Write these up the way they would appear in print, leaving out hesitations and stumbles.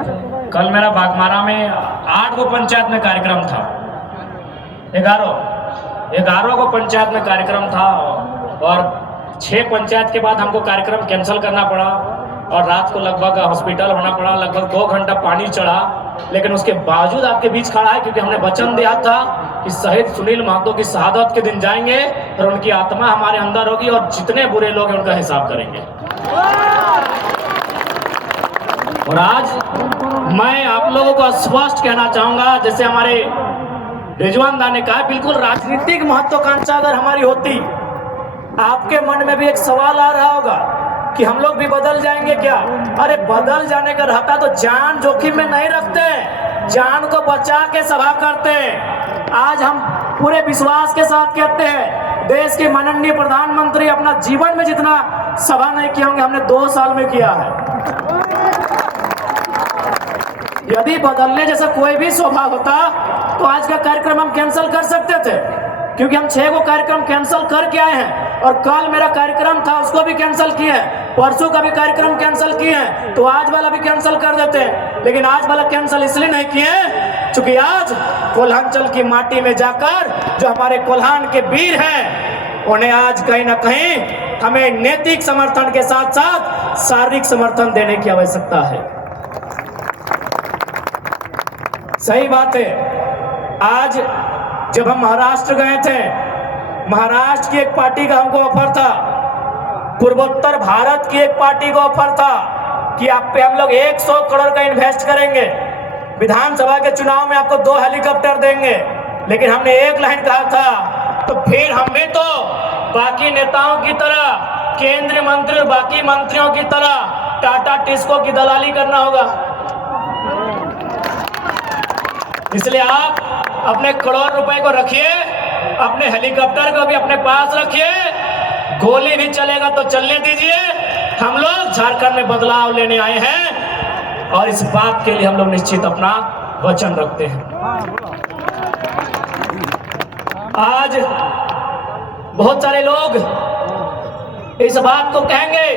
कल मेरा बागमारा में 8 गो पंचायत में कार्यक्रम था। 11 गो पंचायत में कार्यक्रम था और 6 पंचायत के बाद हमको कार्यक्रम कैंसिल करना पड़ा और रात को लगभग हॉस्पिटल होना पड़ा। लगभग 2 घंटा पानी चढ़ा, लेकिन उसके बावजूद आपके बीच खड़ा है क्योंकि हमने वचन दिया था कि शहीद सुनील महतो की शहादत के दिन जाएंगे और उनकी आत्मा हमारे अंदर होगी और जितने बुरे लोग हैं उनका हिसाब करेंगे। और आज मैं आप लोगों को स्पष्ट कहना चाहूंगा, जैसे हमारे रिजवान दा ने कहा, बिल्कुल राजनीतिक महत्वाकांक्षा अगर हमारी होती, आपके मन में भी एक सवाल आ रहा होगा कि हम लोग भी बदल जाएंगे क्या? अरे बदल जाने का रहता तो जान जोखिम में नहीं रखते, जान को बचा के सभा करते। आज हम पूरे विश्वास के साथ कहते हैं, देश के माननीय प्रधानमंत्री अपना जीवन में जितना सभा नहीं किए होंगे, हमने 2 साल में किया है। यदि बदलने जैसा कोई भी स्वभाव होता तो आज का कार्यक्रम हम कैंसिल कर सकते थे, क्योंकि हम 6 गो कार्यक्रम कैंसिल करके आए हैं और कल मेरा कार्यक्रम था उसको भी कैंसिल किए हैं, परसों का भी कार्यक्रम कैंसिल किए हैं, तो आज वाला भी कैंसिल कर देते हैं। लेकिन आज वाला कैंसिल इसलिए नहीं किए क्योंकि आज कोल्हांचल की माटी में जाकर जो हमारे कोल्हान के वीर हैं, उन्हें आज कहीं ना कहीं हमें नैतिक समर्थन के साथ साथ शारीरिक समर्थन देने की आवश्यकता है। सही बात है। आज जब हम महाराष्ट्र गए थे, महाराष्ट्र की एक पार्टी का हमको ऑफर था, पूर्वोत्तर भारत की एक पार्टी का ऑफर था कि आप पे हम लोग 100 करोड़ का इन्वेस्ट करेंगे, विधानसभा के चुनाव में आपको 2 हेलीकॉप्टर देंगे। लेकिन हमने एक लाइन कहा था, तो फिर हम भी तो बाकी नेताओं की तरह, केंद्रीय मंत्री और बाकी मंत्रियों की तरह टाटा टिस्को की दलाली करना होगा। इसलिए आप अपने करोड़ रुपए को रखिए, अपने हेलीकॉप्टर को भी अपने पास रखिए, गोली भी चलेगा तो चलने दीजिए। हम लोग झारखंड में बदलाव लेने आए हैं और इस बात के लिए हम लोग निश्चित अपना वचन रखते हैं। आज बहुत सारे लोग इस बात को कहेंगे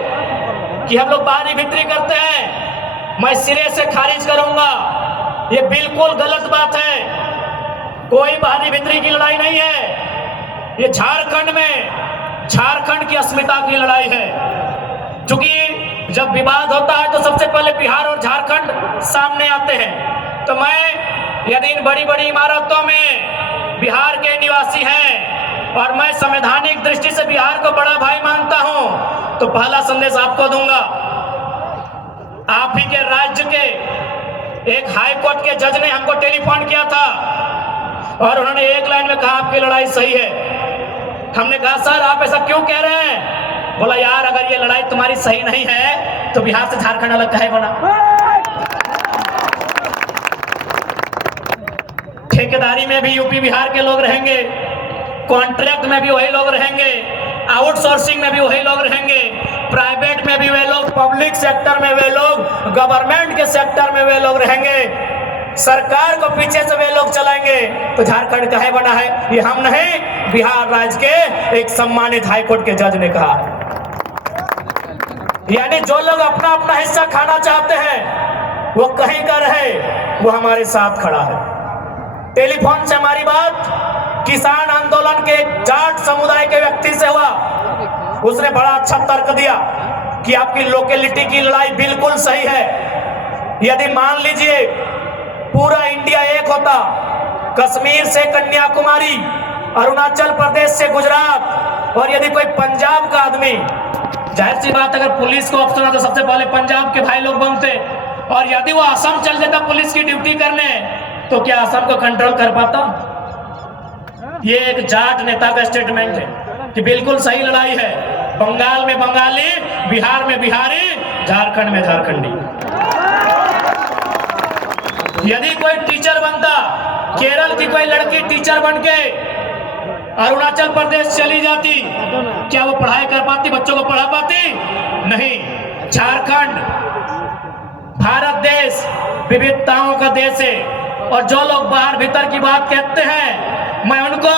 कि हम लोग बारी भीतरी करते हैं, मैं सिरे से खारिज करूंगा। ये बिल्कुल गलत बात है। कोई बारी भीतरी की लड़ाई नहीं है, ये झारखंड में झारखंड की अस्मिता की लड़ाई है। क्योंकि जब विवाद होता है तो सबसे पहले बिहार और झारखंड सामने आते हैं। तो मैं यदि इन बड़ी बड़ी इमारतों में बिहार के निवासी हैं और मैं संवैधानिक दृष्टि से बिहार को बड़ा भाई मानता हूं, तो पहला संदेश आपको दूंगा। आप ही के राज्य के एक हाई कोर्ट के जज ने हमको टेलीफोन किया था और उन्होंने एक लाइन में कहा आपकी लड़ाई सही है। हमने कहा सर आप ऐसा क्यों कह रहे हैं? बोला यार अगर ये लड़ाई तुम्हारी सही नहीं है तो बिहार से झारखंड अलग काहे बना? ठेकेदारी में भी यूपी बिहार के लोग रहेंगे, कॉन्ट्रैक्ट में भी वही लोग रहेंगे, आउटसोर्सिंग में भी वही लोग रहेंगे, प्राइवेट में भी वे लोग, पब्लिक सेक्टर में वे लोग, गवर्नमेंट के सेक्टर में वे लोग रहेंगे, सरकार को पीछे से वे लोग चलाएंगे। तो झारखंड काहे बना है? ये हम नहीं, बिहार राज्य के एक सम्मानित हाईकोर्ट के जज ने कहा है। यानी जो लोग अपना अपना हिस्सा खाना चाहते हैं वो कहीं का रहे, वो हमारे साथ खड़ा है। टेलीफोन से हमारी बात किसान आंदोलन के जाट समुदाय के व्यक्ति से हुआ, उसने बड़ा अच्छा तर्क दिया कि आपकी लोकेलिटी की लड़ाई बिल्कुल सही है। यदि मान लीजिए पूरा इंडिया एक होता, कश्मीर से कन्याकुमारी, अरुणाचल प्रदेश से गुजरात, और यदि कोई पंजाब का आदमी, जाहिर सी बात अगर पुलिस को ऑप्शन आता तो सबसे पहले पंजाब के भाई लोग बनते, और यदि वो असम चल जाता पुलिस की ड्यूटी करने, तो क्या असम को कंट्रोल कर पाता? ये एक जाट नेता का स्टेटमेंट है कि बिल्कुल सही लड़ाई है। बंगाल में बंगाली, बिहार में बिहारी, झारखंड में झारखंडी। यदि कोई टीचर बनता, केरल की कोई लड़की टीचर बनके अरुणाचल प्रदेश चली जाती, क्या वो पढ़ाई कर पाती, बच्चों को पढ़ा पाती? नहीं। झारखंड भारत देश विविधताओं का देश है, और जो लोग बाहर भीतर की बात कहते हैं, मैं उनको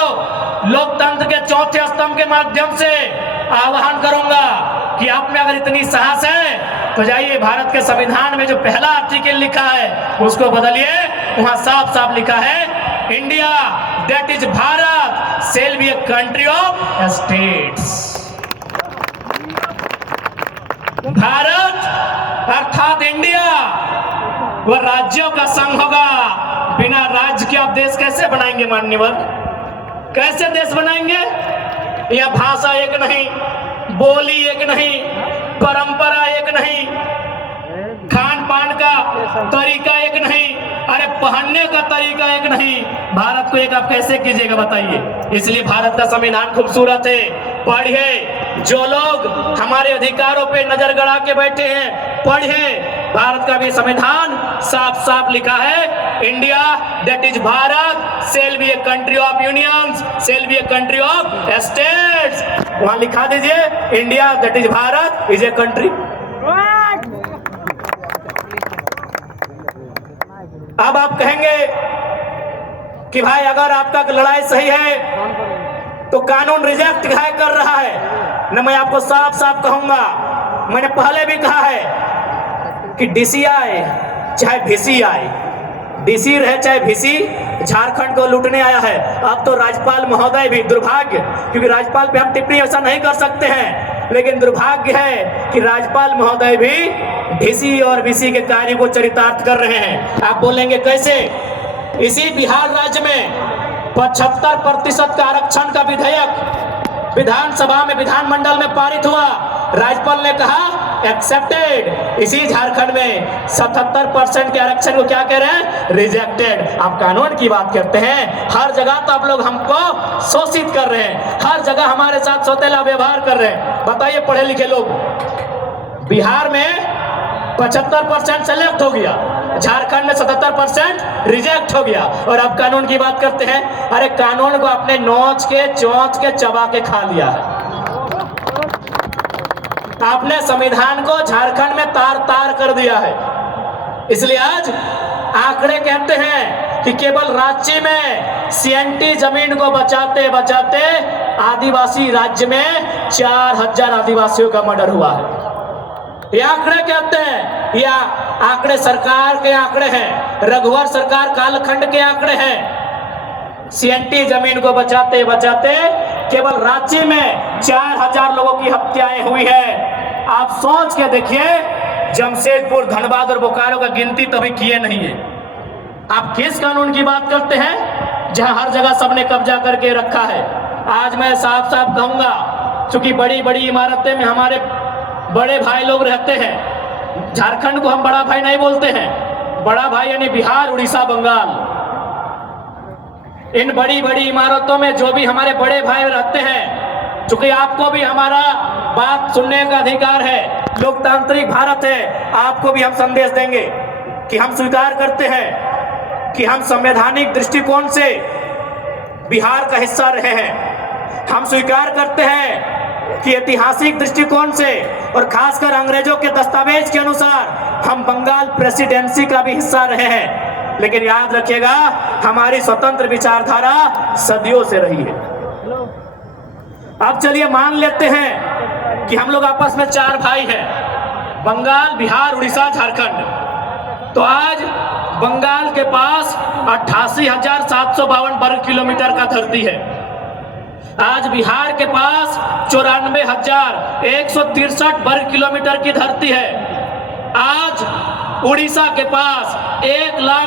लोकतंत्र के चौथे स्तंभ के माध्यम से आह्वान करूंगा कि आप में अगर इतनी साहस है तो जाइए भारत के संविधान में जो पहला आर्टिकल लिखा है उसको बदलिए, वहां साफ साफ लिखा है India that is Bharat shall be a country of states. Bharat अर्थात इंडिया वह राज्यों का संघ होगा। बिना राज्य के आप देश कैसे बनाएंगे मान्यवर, कैसे देश बनाएंगे? यह भाषा एक नहीं, बोली एक नहीं, परंपरा एक नहीं, खान पान का तरीका एक नहीं, अरे पहनने का तरीका एक नहीं। भारत को एक आप कैसे कीजिएगा बताइए? इसलिए भारत का संविधान खूबसूरत है, पढ़िए। जो लोग हमारे अधिकारों पे नजर गड़ा के बैठे हैं, पढ़िए। भारत का भी संविधान साफ साफ लिखा है India that is Bharat shall be a country of unions, shall be a country of states. वहां लिखा दीजिए India that is Bharat is a country. अब आप कहेंगे कि भाई अगर आपका लड़ाई सही है तो कानून रिजेक्ट कर रहा है न। मैं आपको साफ साफ कहूंगा, मैंने पहले भी कहा है कि डीसी आए चाहे वीसी आए, डीसी रहे चाहे वीसी, झारखंड को लूटने आया है। अब तो राज्यपाल महोदय भी, दुर्भाग्य, क्योंकि राज्यपाल पे हम टिप्पणी ऐसा नहीं कर सकते हैं, लेकिन दुर्भाग्य है कि राज्यपाल महोदय भी डीसी और वीसी के कार्य को चरितार्थ कर रहे हैं। आप बोलेंगे कैसे? इसी बिहार राज्य में 75% का आरक्षण का विधेयक विधानसभा में, विधानमंडल में पारित हुआ। राज्यपाल ने कहा एक्सेप्टेड। इसी झारखंड में 77% के आरक्षण को क्या कह रहे हैं? रिजेक्टेड। आप कानून की बात करते हैं, हर जगह तो आप लोग हमको शोषित कर रहे हैं, हर जगह हमारे साथ सौतेला व्यवहार कर रहे हैं। बताइए पढ़े लिखे लोग, बिहार में 75% सेलेक्ट हो गया, झारखंड में 77% रिजेक्ट हो गया, और अब कानून की बात करते हैं। अरे कानून को आपने नोच के चोंच के चबा के खा लिया है। आपने संविधान को झारखंड में तार तार कर दिया है। इसलिए आज आंकड़े कहते हैं कि केवल रांची में सीएनटी जमीन को बचाते बचाते आदिवासी राज्य में 4000 आदिवासियों का मर्डर हुआ है। ये आंकड़े कहते हैं, या आंकड़े सरकार के आंकड़े हैं, रघुवर सरकार कालखंड के आंकड़े हैं। सीएनटी जमीन को बचाते बचाते केवल रांची में 4000 लोगों की हत्याएं हुई है। आप सोच के देखिए, जमशेदपुर, धनबाद और बोकारो का गिनती तो अभी किए नहीं है। आप किस कानून की बात करते हैं जहां हर जगह सबने कब्जा करके रखा है? आज मैं साफ साफ कहूंगा, क्योंकि बड़ी बड़ी इमारतें में हमारे बड़े भाई लोग रहते हैं। झारखंड को हम बड़ा भाई नहीं बोलते हैं, बड़ा भाई यानी बिहार, उड़ीसा, बंगाल। इन बड़ी बड़ी इमारतों में जो भी हमारे बड़े भाई रहते हैं, चूंकि आपको भी हमारा बात सुनने का अधिकार है, लोकतांत्रिक भारत है, आपको भी हम संदेश देंगे कि हम स्वीकार करते हैं कि हम संवैधानिक दृष्टिकोण से बिहार का हिस्सा रहे हैं। हम स्वीकार करते हैं कि ऐतिहासिक दृष्टिकोण से और खासकर अंग्रेजों के दस्तावेज के अनुसार हम बंगाल प्रेसिडेंसी का भी हिस्सा रहे हैं। लेकिन याद रखिएगा, हमारी स्वतंत्र विचारधारा सदियों से रही है। अब चलिए मान लेते हैं कि हम लोग आपस में 4 भाई हैं, बंगाल, बिहार, उड़ीसा, झारखंड। तो आज बंगाल के पास 88,752 वर्ग किलोमीटर का धरती है। आज बिहार के पास 94,163 वर्ग किलोमीटर की धरती है। आज उड़ीसा के पास 1,00,000